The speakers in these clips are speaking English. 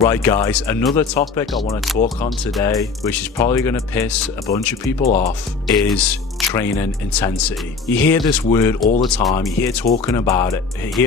Right guys, another topic I want to talk on today, which is probably going to piss a bunch of people off, is training intensity. You hear this word all the time, you hear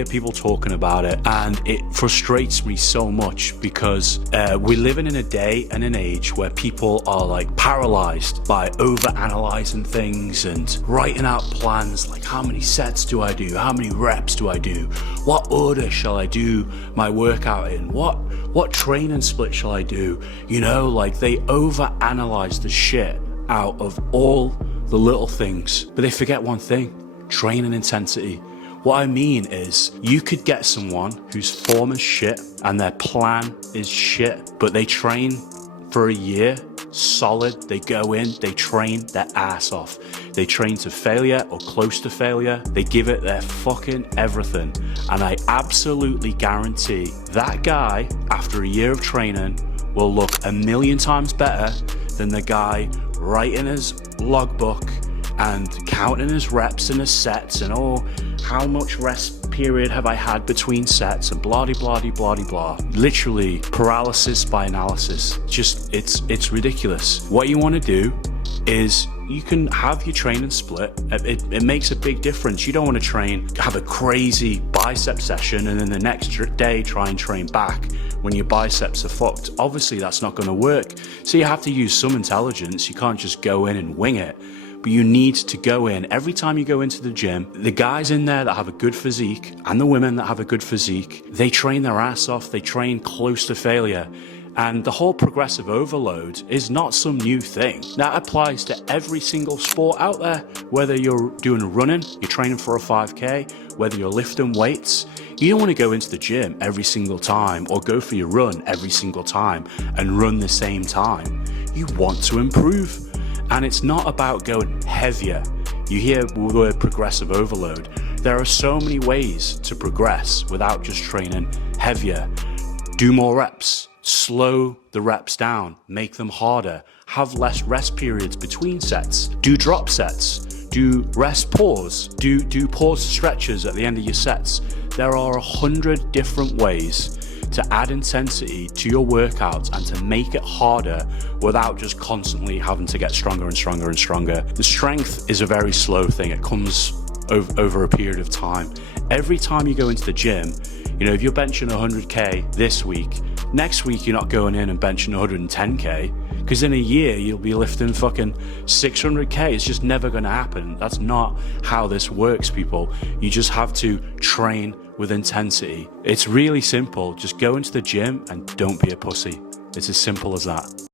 people talking about it, and it frustrates me so much because we're living in a day and an age where people are like paralyzed by over-analyzing things and writing out plans like how many sets do I do, how many reps do I do, what order shall I do my workout in, what training split shall I do, you know, like they over-analyze the shit out of all the little things, but they forget one thing: training intensity. What I mean is, you could get someone whose form is shit and their plan is shit, but they train for a year solid. They go in, they train their ass off. They train to failure or close to failure. They give it their fucking everything. And I absolutely guarantee that guy, after a year of training, will look a million times better than the guy writing his logbook and counting his reps and his sets and how much rest period have I had between sets and blah blah blah blah blah. Literally paralysis by analysis. Just it's ridiculous. What you want to do is you can have your training split. It makes a big difference. You don't want to have a crazy bicep session and then the next day try and train back when your biceps are fucked. Obviously that's not going to work. So you have to use some intelligence. You can't just go in and wing it. But you need to go in. Every time you go into the gym, the guys in there that have a good physique and the women that have a good physique, they train their ass off. They train close to failure. And the whole progressive overload is not some new thing. That applies to every single sport out there. Whether you're doing running, you're training for a 5K, whether you're lifting weights, you don't want to go into the gym every single time or go for your run every single time and run the same time. You want to improve. And it's not about going heavier. You hear the word progressive overload. There are so many ways to progress without just training heavier. Do more reps. Slow the reps down, make them harder, have less rest periods between sets, do drop sets, do rest pause, do pause stretches at the end of your sets. There are 100 different ways to add intensity to your workouts and to make it harder without just constantly having to get stronger and stronger and stronger. The strength is a very slow thing. It comes over a period of time. Every time you go into the gym, you know, if you're benching 100K this week, next week you're not going in and benching 110K, because in a year you'll be lifting fucking 600K. It's just never going to happen. That's not how this works, people. You just have to train with intensity. It's really simple. Just go into the gym and don't be a pussy. It's as simple as that.